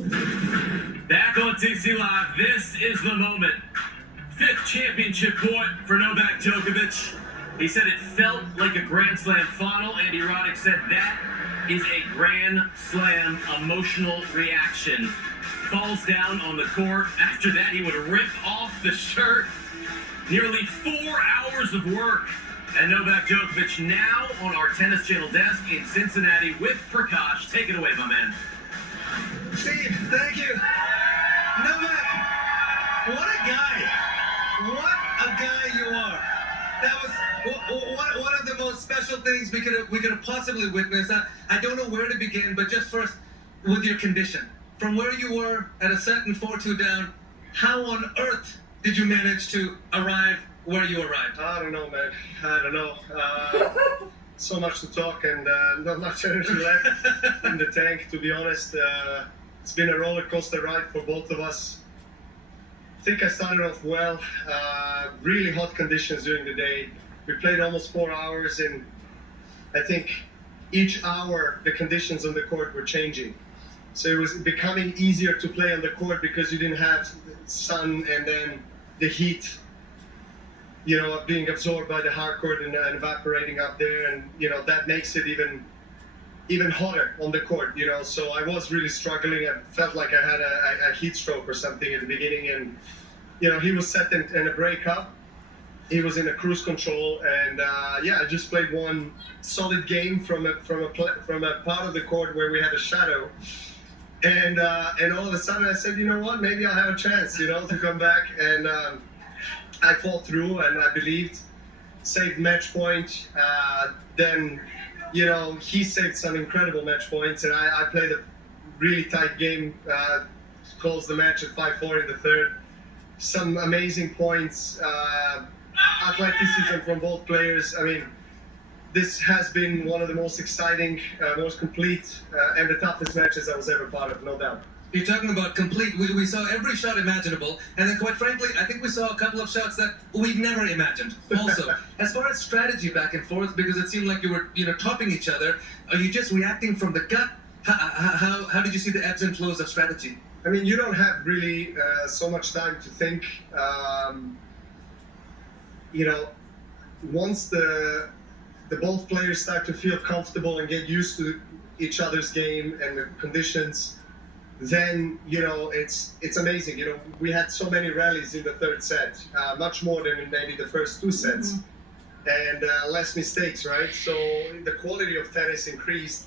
Back on Cincy Live, this is the moment. 5th championship point for Novak Djokovic. He said it felt like a Grand Slam final. Andy Roddick said that is a Grand Slam emotional reaction. Falls down on the court. After that, he would rip off the shirt. Nearly 4 hours of work. And Novak Djokovic now on our Tennis Channel desk in Cincinnati with Prakash. Take it away, my man. Steve, thank you. Novak, what a guy. What a guy you are. That was one of the most special things we could have possibly witnessed. I don't know where to begin, but just first with your condition. From where you were at a certain 4-2 down, how on earth did you manage to arrive where you arrived? I don't know, man. I don't know. So much to talk and not much energy left in the tank, to be honest. It's been a roller coaster ride for both of us. I think I started off well. Really hot conditions during the day. We played almost 4 hours, and I think each hour the conditions on the court were changing. So it was becoming easier to play on the court because you didn't have sun and then the heat, being absorbed by the hard court and evaporating up there, and that makes it even hotter on the court. So I was really struggling. I felt like I had a heat stroke or something at the beginning, and he was set in a breakup. He was in a cruise control, and I just played one solid game from a part of the court where we had a shadow. And all of a sudden I said, you know what, maybe I'll have a chance, to come back. And I fought through, and I believed, saved match point. Then, he saved some incredible match points, and I played a really tight game, closed the match at 5-4 in the third. Some amazing points, athleticism from both players. I mean, this has been one of the most exciting, most complete, and the toughest matches I was ever part of, no doubt. You're talking about complete. We saw every shot imaginable, and then quite frankly, I think we saw a couple of shots that we've never imagined. Also, as far as strategy back and forth, because it seemed like you were topping each other, are you just reacting from the gut? How did you see the ebbs and flows of strategy? I mean, you don't have really so much time to think. Once the both players start to feel comfortable and get used to each other's game and the conditions, then it's amazing. We had so many rallies in the third set, much more than in maybe the first 2 sets, and less mistakes, right? So the quality of tennis increased,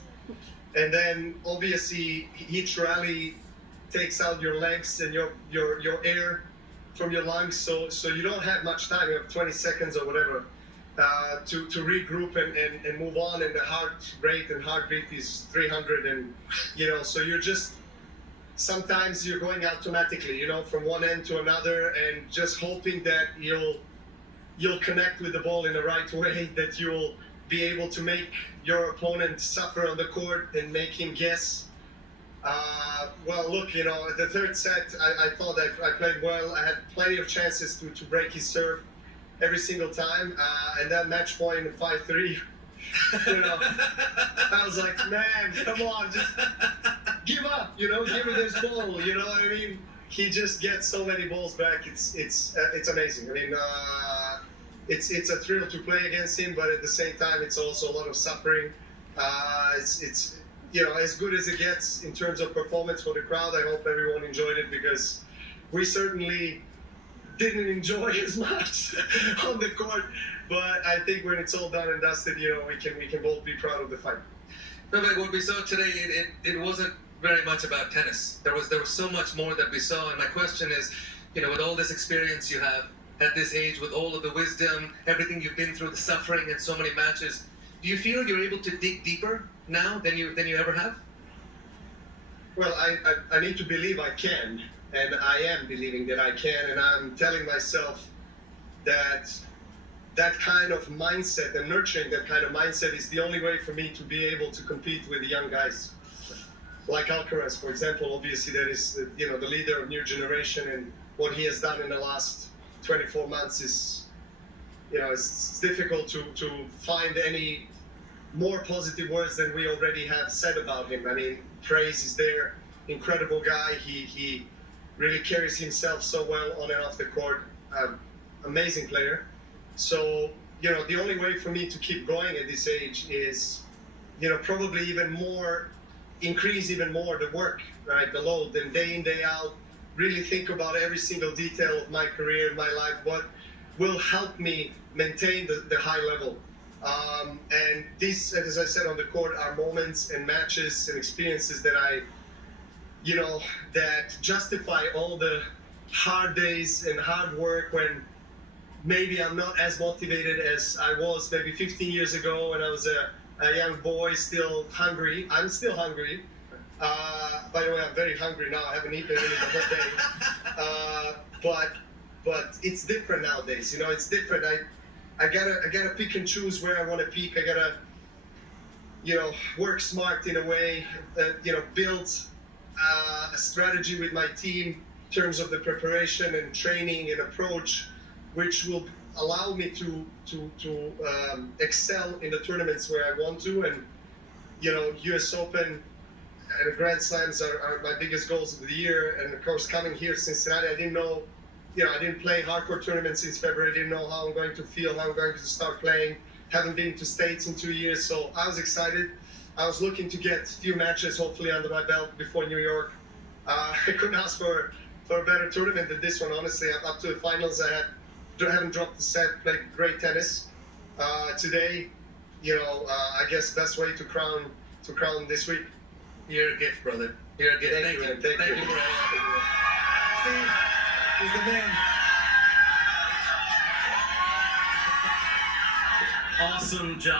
and then obviously each rally takes out your legs and your air from your lungs, so you don't have much time. You have 20 seconds or whatever to regroup and move on, and the heartbeat is 300, and so you're just, sometimes you're going automatically, from one end to another, and just hoping that you'll connect with the ball in the right way, that you'll be able to make your opponent suffer on the court and make him guess. Well, look, the third set, I thought that I played well. I had plenty of chances to break his serve every single time, and that match point in 5-3, I was like, man, come on, just give up, give me this ball, you know what I mean? He just gets so many balls back. It's amazing. I mean, it's a thrill to play against him, but at the same time, it's also a lot of suffering. It's as good as it gets in terms of performance for the crowd. I hope everyone enjoyed it, because we certainly didn't enjoy as much on the court. But I think when it's all done and dusted, we can both be proud of the fight. Novak, what we saw today, it wasn't very much about tennis. There was so much more that we saw, and my question is, with all this experience you have at this age, with all of the wisdom, everything you've been through, the suffering, and so many matches, do you feel you're able to dig deeper now than you ever have? Well, I need to believe I can, and I am believing that I can, and I'm telling myself that kind of mindset and nurturing that kind of mindset is the only way for me to be able to compete with the young guys. Like Alcaraz, for example, obviously that is the leader of new generation, and what he has done in the last 24 months is, it's difficult to find any more positive words than we already have said about him. I mean, praise is there. incredible guy. He really carries himself so well on and off the court. Amazing player. So, the only way for me to keep going at this age is, probably increase even more the work, right? The load, and day in, day out, really think about every single detail of my career, my life, what will help me maintain the high level. And these, as I said on the court, are moments and matches and experiences that that justify all the hard days and hard work when maybe I'm not as motivated as I was maybe 15 years ago when I was a young boy, still hungry. I'm still hungry. By the way, I'm very hungry now. I haven't eaten really the whole day. But it's different nowadays. It's different. I gotta pick and choose where I want to peak. I gotta, work smart in a way. Build a strategy with my team in terms of the preparation and training and approach, which will allow me to excel in the tournaments where I want to. And U.S. Open and Grand Slams are my biggest goals of the year. And of course, coming here to Cincinnati, I didn't know, I didn't play hardcore tournaments since February. I didn't know how I'm going to feel, how I'm going to start playing. Haven't been to States in 2 years, so I was excited. I was looking to get a few matches, hopefully, under my belt before New York. I couldn't ask for a better tournament than this one, honestly. Up to the finals, I haven't dropped the set, played great tennis. Today, I guess best way to crown this week. You're a gift, brother. You're a gift. Thank you. Thank you for having me. Steve is the man. Awesome job.